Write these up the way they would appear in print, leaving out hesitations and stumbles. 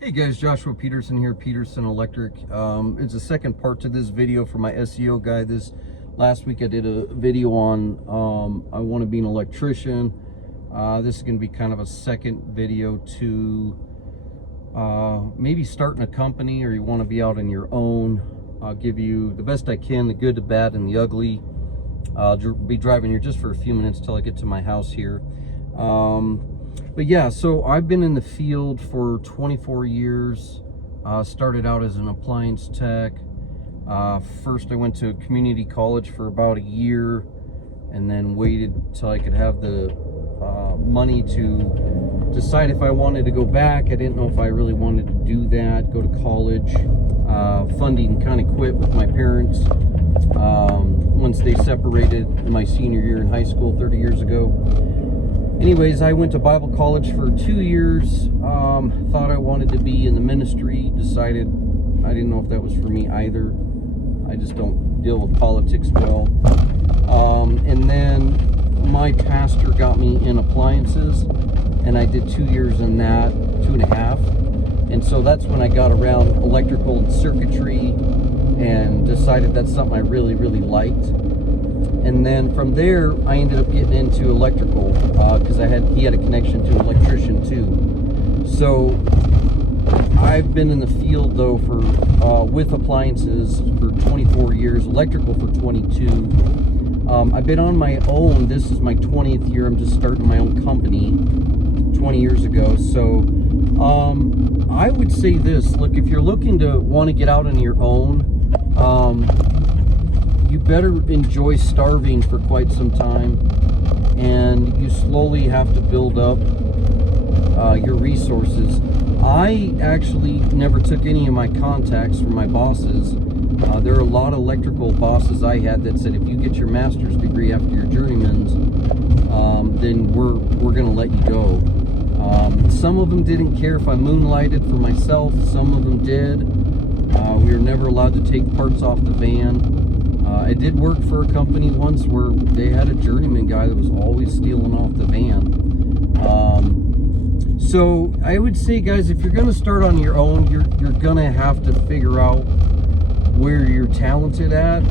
Hey guys, Joshua Peterson here, Peterson Electric. It's a second part to this video for my SEO guide. This last week I did a video on I want to be an electrician. This is going to be kind of a second video to maybe starting a company, or you want to be out on your own. I'll give you the best I can, the good, the bad, and the ugly. I'll be driving here just for a few minutes till I get to my house here. But yeah, so I've been in the field for 24 years. Started out as an appliance tech. First I went to community college for about a year, and then waited till I could have the money to decide if I wanted to go back. I didn't know if I really wanted to do that, go to college. Funding kind of quit with my parents once they separated in my senior year in high school 30 years ago. Anyways, I went to Bible college for 2 years. Thought I wanted to be in the ministry. Decided I didn't know if that was for me either. I just don't deal with politics well. And then my pastor got me in appliances, and I did 2 years in that, 2.5. And so that's when I got around electrical and circuitry and decided that's something I really, really liked. And then from there, I ended up getting into electrical because he had a connection to an electrician too. So I've been in the field though for with appliances for 24 years, electrical for 22. I've been on my own. This is my 20th year. I'm just starting my own company 20 years ago. So I would say this: look, if you're looking to want to get out on your own, you better enjoy starving for quite some time, and you slowly have to build up your resources. I actually never took any of my contacts from my bosses. There are a lot of electrical bosses I had that said, if you get your master's degree after your journeyman's, then we're going to let you go. Some of them didn't care if I moonlighted for myself. Some of them did. We were never allowed to take parts off the van. I did work for a company once where they had a journeyman guy that was always stealing off the van. So I would say, guys, if you're going to start on your own, you're going to have to figure out where you're talented at.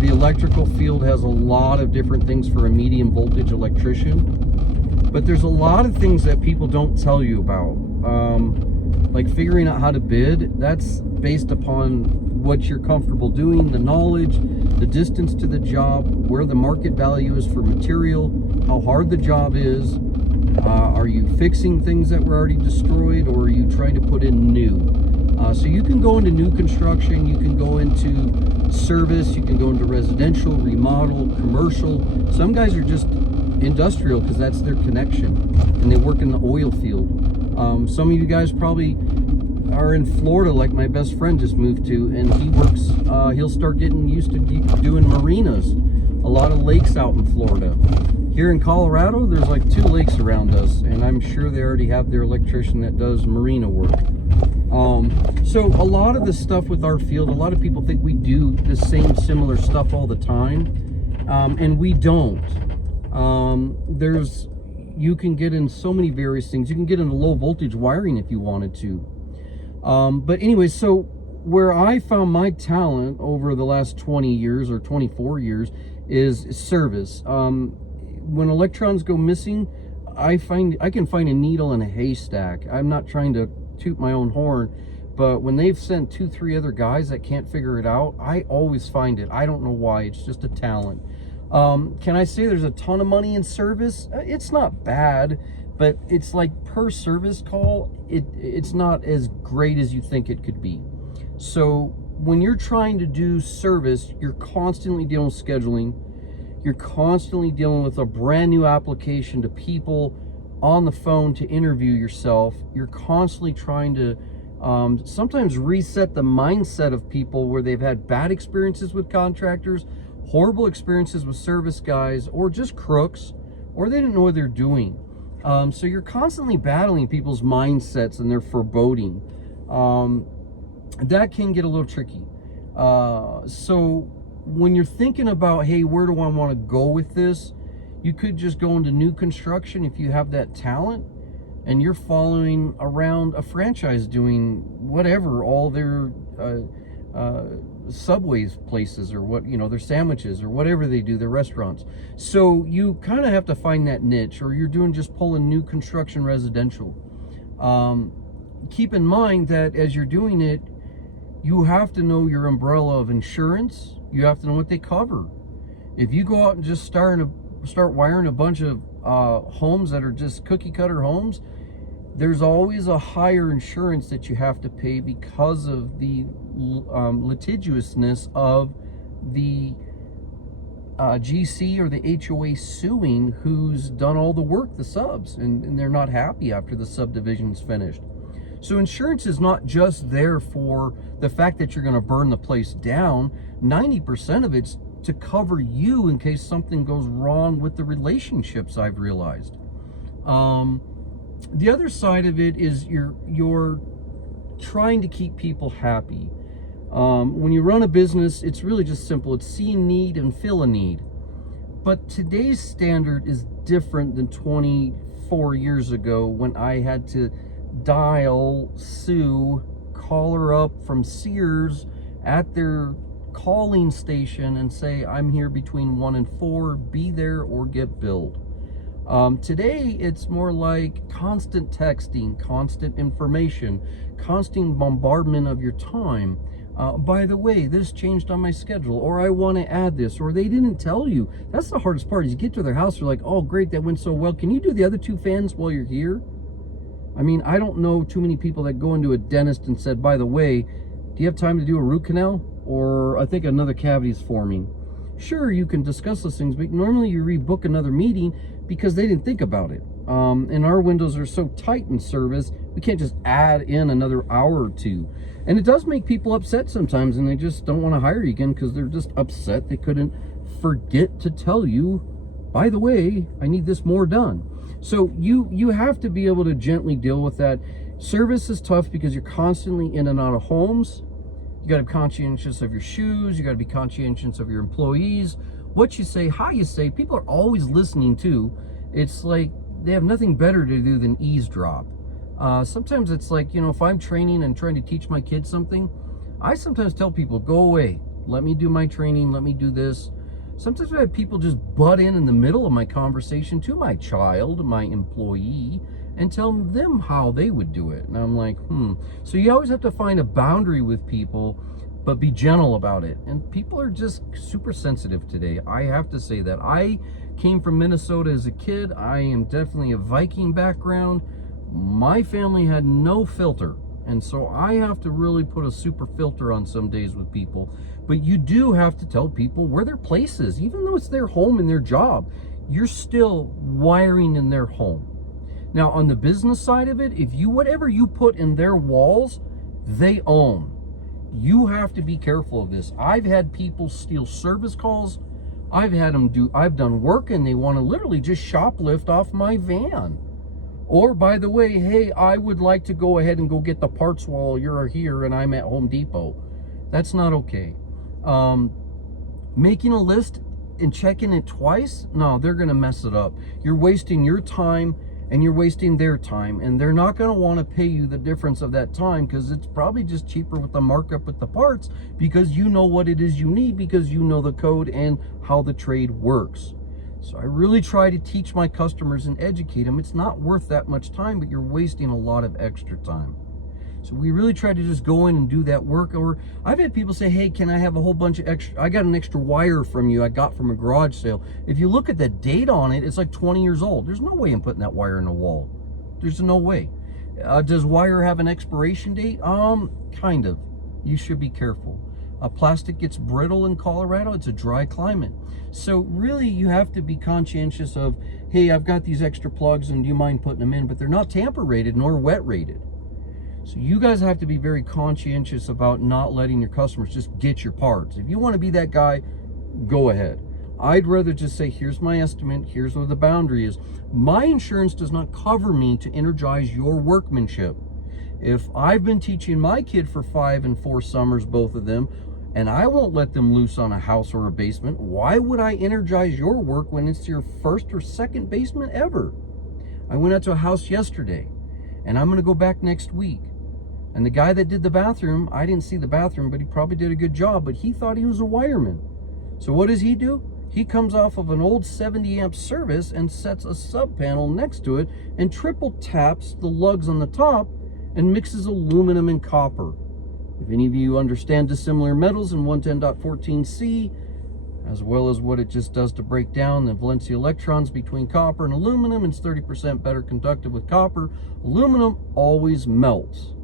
The electrical field has a lot of different things for a medium voltage electrician, but there's a lot of things that people don't tell you about. Like figuring out how to bid, that's based upon what you're comfortable doing, the knowledge, the distance to the job, where the market value is for material, how hard the job is. Are you fixing things that were already destroyed, or are you trying to put in new? So you can go into new construction, you can go into service, you can go into residential, remodel, commercial. Some guys are just industrial because that's their connection, and they work in the oil field. Some of you guys probably are in Florida, like my best friend just moved to, and he works, he'll start getting used to doing marinas. A lot of lakes out in Florida. Here in Colorado, there's like 2 lakes around us, and I'm sure they already have their electrician that does marina work. So a lot of the stuff with our field, a lot of people think we do the same similar stuff all the time, and we don't. You can get in so many various things. You can get into low voltage wiring if you wanted to. But anyway, so where I found my talent over the last 20 years or 24 years is service. When electrons go missing, I can find a needle in a haystack. I'm not trying to toot my own horn, but when they've sent 2-3 other guys that can't figure it out, I always find it. I don't know why. It's just a talent. Can I say there's a ton of money in service? It's not bad, but it's like per service call, it's not as great as you think it could be. So when you're trying to do service, you're constantly dealing with scheduling. You're constantly dealing with a brand new application to people on the phone to interview yourself. You're constantly trying to sometimes reset the mindset of people where they've had bad experiences with contractors, horrible experiences with service guys, or just crooks, or they didn't know what they're doing. So you're constantly battling people's mindsets and their foreboding. That can get a little tricky. So when you're thinking about, hey, where do I want to go with this? You could just go into new construction if you have that talent and you're following around a franchise doing whatever, all their Subway's places, or what, their sandwiches, or whatever they do, their restaurants. So you kind of have to find that niche, or you're doing just pulling new construction residential. Keep in mind that as you're doing it, you have to know your umbrella of insurance. You have to know what they cover. If you go out and just start wiring a bunch of homes that are just cookie cutter homes, there's always a higher insurance that you have to pay because of the litigiousness of the GC or the HOA suing who's done all the work, the subs, and they're not happy after the subdivision's finished. So insurance is not just there for the fact that you're going to burn the place down. 90% of it's to cover you in case something goes wrong with the relationships, I've realized. The other side of it is you're trying to keep people happy. When you run a business, it's really just simple. It's see a need and fill a need. But today's standard is different than 24 years ago, when I had to dial Sue, call her up from Sears at their calling station and say, I'm here between 1 and 4, be there or get billed. Today, it's more like constant texting, constant information, constant bombardment of your time. By the way, this changed on my schedule, or I want to add this, or they didn't tell you. That's the hardest part, is you get to their house, you're like, oh, great, that went so well. Can you do the other 2 fans while you're here? I mean, I don't know too many people that go into a dentist and said, by the way, do you have time to do a root canal? Or I think another cavity is forming. Sure, you can discuss those things, but normally you rebook another meeting because they didn't think about it. And our windows are so tight in service, we can't just add in another hour or 2. And it does make people upset sometimes, and they just don't want to hire you again because they're just upset they couldn't forget to tell you, by the way, I need this more done. So you have to be able to gently deal with that. Service is tough because you're constantly in and out of homes. You got to be conscientious of your shoes. You got to be conscientious of your employees. What you say, how you say. People are always listening too. It's like they have nothing better to do than eavesdrop. Sometimes it's like, if I'm training and trying to teach my kids something, I sometimes tell people, go away. Let me do my training. Let me do this. Sometimes I have people just butt in the middle of my conversation to my child, my employee, and tell them how they would do it. And I'm like, So you always have to find a boundary with people, but be gentle about it. And people are just super sensitive today. I have to say that. I came from Minnesota as a kid. I am definitely a Viking background. My family had no filter. And so I have to really put a super filter on some days with people. But you do have to tell people where their place is. Even though it's their home and their job, you're still wiring in their home. Now, on the business side of it, whatever you put in their walls, they own. You have to be careful of this. I've had people steal service calls. I've done work and they want to literally just shoplift off my van. Or, by the way, hey, I would like to go ahead and go get the parts while you're here and I'm at Home Depot. That's not okay. Making a list and checking it twice, no, they're going to mess it up. You're wasting your time and you're wasting their time, and they're not going to want to pay you the difference of that time because it's probably just cheaper with the markup with the parts because you know what it is you need, because you know the code and how the trade works. So I really try to teach my customers and educate them. It's not worth that much time, but you're wasting a lot of extra time. So we really try to just go in and do that work. Or I've had people say, hey, can I have a whole bunch of extra, I got an extra wire from you I got from a garage sale. If you look at the date on it, it's like 20 years old. There's no way I'm putting that wire in the wall. There's no way. Does wire have an expiration date? Kind of. You should be careful. Plastic gets brittle in Colorado. It's a dry climate. So really you have to be conscientious of, hey, I've got these extra plugs and do you mind putting them in? But they're not tamper rated nor wet rated. So you guys have to be very conscientious about not letting your customers just get your parts. If you want to be that guy, go ahead. I'd rather just say, here's my estimate, here's where the boundary is. My insurance does not cover me to energize your workmanship. If I've been teaching my kid for 5 and 4 summers, both of them, and I won't let them loose on a house or a basement, why would I energize your work when it's your first or second basement ever? I went out to a house yesterday. and I'm going to go back next week. And the guy that did the bathroom, I didn't see the bathroom, but he probably did a good job, but he thought he was a wireman. So what does he do? He comes off of an old 70 amp service and sets a sub panel next to it and triple taps the lugs on the top and mixes aluminum and copper. If any of you understand dissimilar metals in 110.14c, as well as what it just does to break down the Valencia electrons between copper and aluminum, it's 30% better conductive with copper. Aluminum always melts.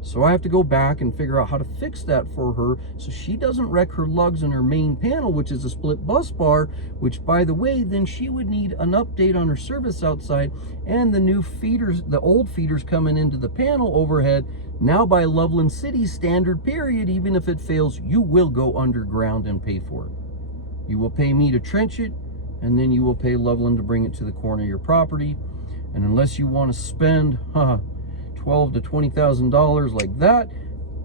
So I have to go back and figure out how to fix that for her so she doesn't wreck her lugs in her main panel, which is a split bus bar, which, by the way, then she would need an update on her service outside and the new feeders, the old feeders coming into the panel overhead. Now by Loveland City standard period, even if it fails, you will go underground and pay for it. You will pay me to trench it, and then you will pay Loveland to bring it to the corner of your property. And unless you want to spend $12,000 to $20,000 like that,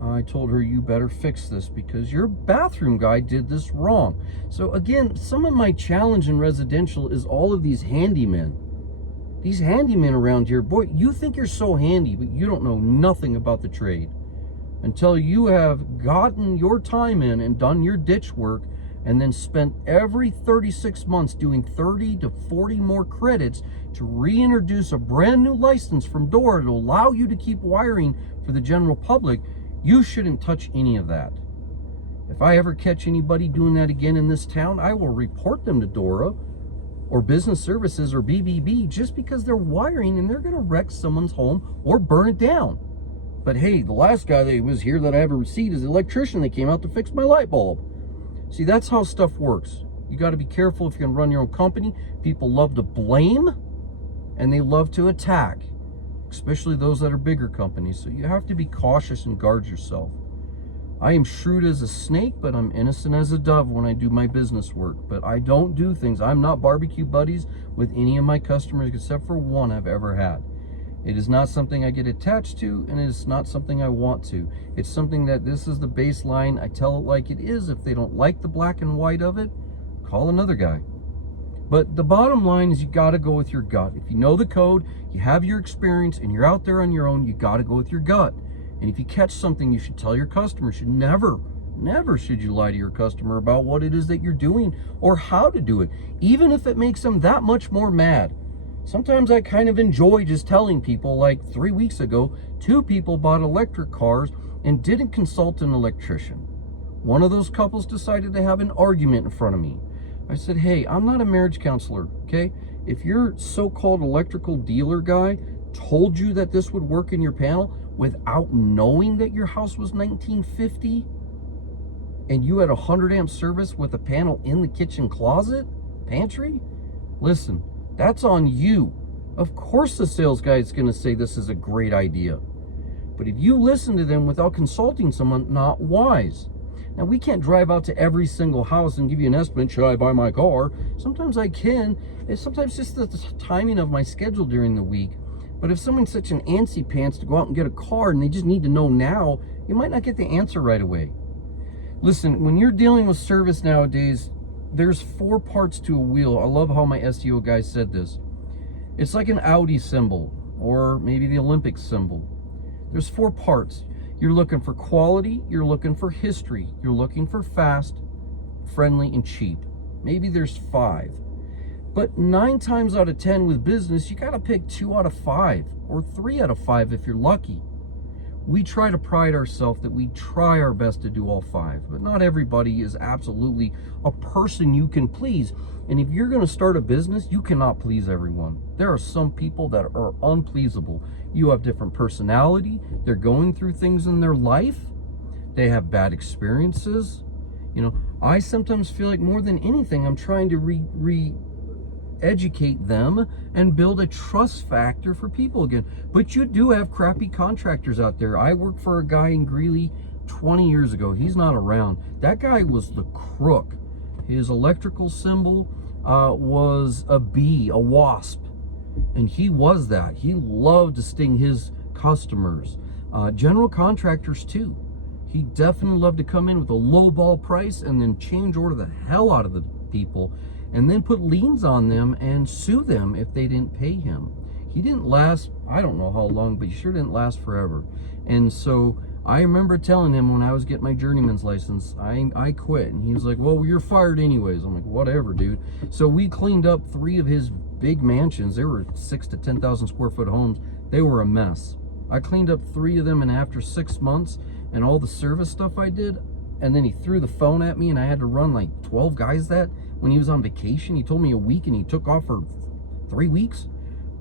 I told her, you better fix this because your bathroom guy did this wrong. So again, some of my challenge in residential is all of these handymen. These handymen around here, boy, you think you're so handy, but you don't know nothing about the trade. Until you have gotten your time in and done your ditch work, and then spent every 36 months doing 30 to 40 more credits to reintroduce a brand new license from DORA to allow you to keep wiring for the general public, you shouldn't touch any of that. If I ever catch anybody doing that again in this town, I will report them to DORA or Business Services or BBB just because they're wiring and they're going to wreck someone's home or burn it down. But hey, the last guy that was here that I have a receipt is the electrician that came out to fix my light bulb. See, that's how stuff works. You got to be careful if you're going to run your own company. People love to blame and they love to attack, especially those that are bigger companies. So you have to be cautious and guard yourself. I am shrewd as a snake, but I'm innocent as a dove when I do my business work. But I don't do things. I'm not barbecue buddies with any of my customers except for one I've ever had. It is not something I get attached to, and it is not something I want to. It's something that this is the baseline. I tell it like it is. If they don't like the black and white of it, call another guy. But the bottom line is you got to go with your gut. If you know the code, you have your experience, and you're out there on your own, you got to go with your gut. And if you catch something, you should tell your customer. You should never should you lie to your customer about what it is that you're doing or how to do it, even if it makes them that much more mad. Sometimes I kind of enjoy just telling people, like 3 weeks ago, 2 people bought electric cars and didn't consult an electrician. One of those couples decided to have an argument in front of me. I said, hey, I'm not a marriage counselor, okay? If your so-called electrical dealer guy told you that this would work in your panel without knowing that your house was 1950 and you had a 100 amp service with a panel in the kitchen closet, pantry, listen, that's on you. Of course the sales guy is going to say this is a great idea. But if you listen to them without consulting someone, not wise. Now, we can't drive out to every single house and give you an estimate, should I buy my car? Sometimes I can. It's sometimes just the timing of my schedule during the week. But if someone's such an antsy pants to go out and get a car and they just need to know now, you might not get the answer right away. Listen, when you're dealing with service nowadays, there's 4 parts to a wheel. I love how my SEO guy said this. It's like an Audi symbol or maybe the Olympic symbol. There's 4 parts. You're looking for quality, you're looking for history, you're looking for fast, friendly, and cheap. Maybe there's 5. But 9 times out of 10 with business, you got to pick 2 out of 5 or 3 out of 5 if you're lucky. We try to pride ourselves that we try our best to do all 5, but not everybody is absolutely a person you can please. And if you're going to start a business, you cannot please everyone. There are some people that are unpleasable. You have different personality. They're going through things in their life. They have bad experiences. You know, I sometimes feel like more than anything, I'm trying to educate them and build a trust factor for people again. But you do have crappy contractors out there. I worked for a guy in Greeley 20 years ago. He's not around. That guy was the crook. His electrical symbol was a bee, a wasp. And he was that. He loved to sting his customers. General contractors too. He definitely loved to come in with a low ball price and then change order the hell out of the people and then put liens on them and sue them if they didn't pay him. He didn't last, I don't know how long, but he sure didn't last forever. And so I remember telling him when I was getting my journeyman's license, I quit. And he was like, well, you're fired anyways. I'm like, whatever, dude. So we cleaned up 3 of his big mansions. They were 6,000 to 10,000 square foot homes. They were a mess. I cleaned up 3 of them, and after 6 months and all the service stuff I did, and then he threw the phone at me and I had to run like 12 guys that when he was on vacation. He told me a week and he took off for 3 weeks.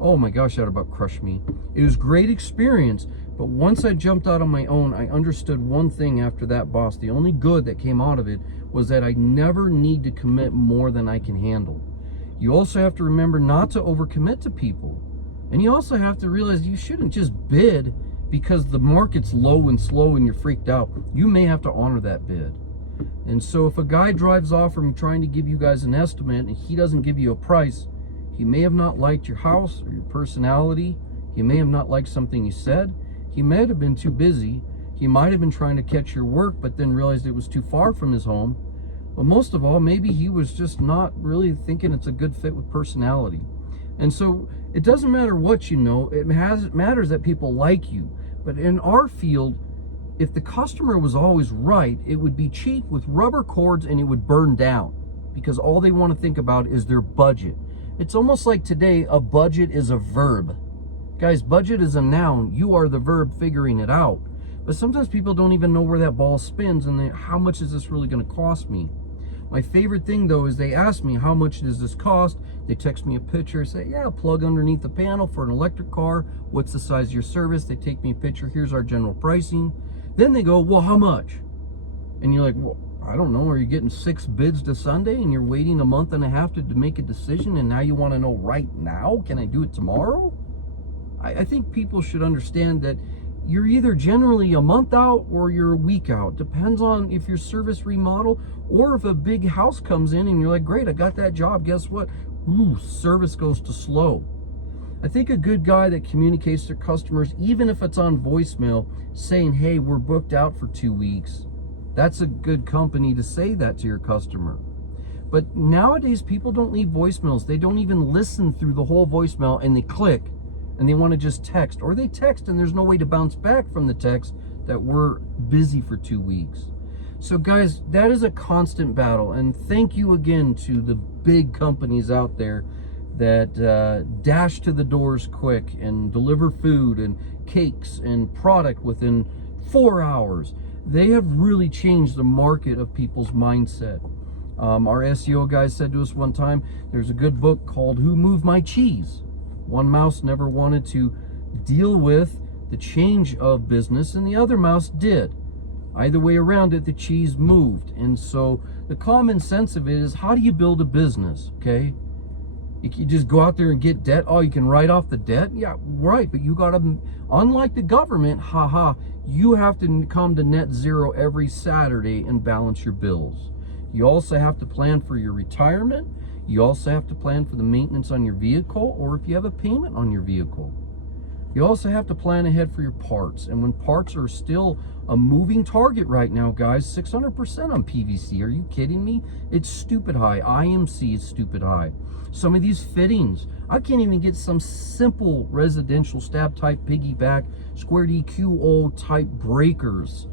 Oh my gosh, that about crushed me. It was great experience, but once I jumped out on my own, I understood one thing after that, boss. The only good that came out of it was that I never need to commit more than I can handle. You also have to remember not to overcommit to people. And you also have to realize you shouldn't just bid because the market's low and slow and you're freaked out. You may have to honor that bid. And so if a guy drives off from trying to give you guys an estimate and he doesn't give you a price, he may have not liked your house or your personality. He may have not liked something you said. He might have been too busy. He might have been trying to catch your work, but then realized it was too far from his home. But most of all, maybe he was just not really thinking it's a good fit with personality. And so it doesn't matter what you know. It matters that people like you. But in our field, if the customer was always right, it would be cheap with rubber cords and it would burn down because all they want to think about is their budget. It's almost like today, a budget is a verb. Guys, budget is a noun. You are the verb figuring it out. But sometimes people don't even know where that ball spins and how much is this really going to cost me? My favorite thing, though, is they ask me, how much does this cost? They text me a picture, say, yeah, plug underneath the panel for an electric car. What's the size of your service? They take me a picture. Here's our general pricing. Then they go, well, how much? And you're like, well, I don't know. Are you getting 6 bids to Sunday and you're waiting a month and a half to make a decision and now you want to know right now? Can I do it tomorrow? I think people should understand that you're either generally a month out or you're a week out. Depends on if your service remodel or if a big house comes in and you're like, great, I got that job. Guess what? Ooh, service goes to slow. I think a good guy that communicates to customers, even if it's on voicemail, saying, hey, we're booked out for 2 weeks. That's a good company to say that to your customer. But nowadays, people don't leave voicemails. They don't even listen through the whole voicemail and they click and they want to just text. Or they text and there's no way to bounce back from the text that we're busy for 2 weeks. So guys, that is a constant battle. And thank you again to the big companies out there that dash to the doors quick and deliver food and cakes and product within 4 hours. They have really changed the market of people's mindset. Our SEO guy said to us one time, there's a good book called Who Moved My Cheese? One mouse never wanted to deal with the change of business and the other mouse did. Either way around it, the cheese moved. And so the common sense of it is, how do you build a business, okay? You can just go out there and get debt. Oh, you can write off the debt? Yeah, right. But you got to, unlike the government, you have to come to net zero every Saturday and balance your bills. You also have to plan for your retirement. You also have to plan for the maintenance on your vehicle, or if you have a payment on your vehicle. You also have to plan ahead for your parts. And when parts are still a moving target right now, guys, 600% on PVC. Are you kidding me? It's stupid high. IMC is stupid high. Some of these fittings, I can't even get some simple residential stab type piggyback square DQO type breakers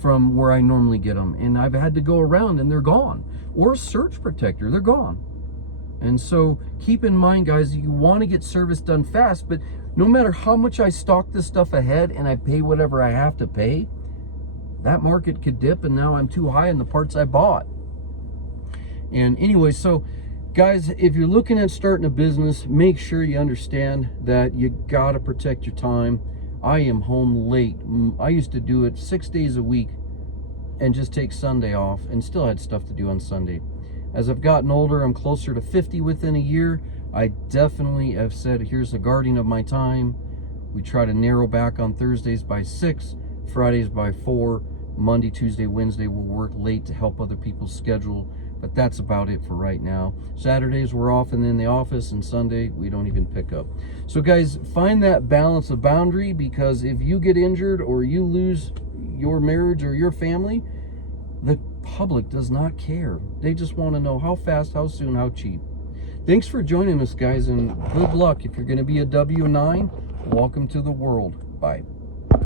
from where I normally get them. And I've had to go around and they're gone. Or surge protector, they're gone. And so keep in mind, guys, you want to get service done fast, but no matter how much I stock this stuff ahead and I pay whatever I have to pay, that market could dip and now I'm too high in the parts I bought. And anyway, so guys, if you're looking at starting a business, make sure you understand that you got to protect your time. I am home late. I used to do it 6 days a week and just take Sunday off and still had stuff to do on Sunday. As I've gotten older, I'm closer to 50 within a year. I definitely have said, here's the guarding of my time. We try to narrow back on Thursdays by 6, Fridays by 4, Monday, Tuesday, Wednesday we'll work late to help other people's schedule, but that's about it for right now. Saturdays we're off and in the office, and Sunday we don't even pick up. So guys, find that balance of boundary, because if you get injured or you lose your marriage or your family, the public does not care. They just want to know how fast, how soon, how cheap. Thanks for joining us, guys, and good luck. If you're going to be a W9, welcome to the world. Bye.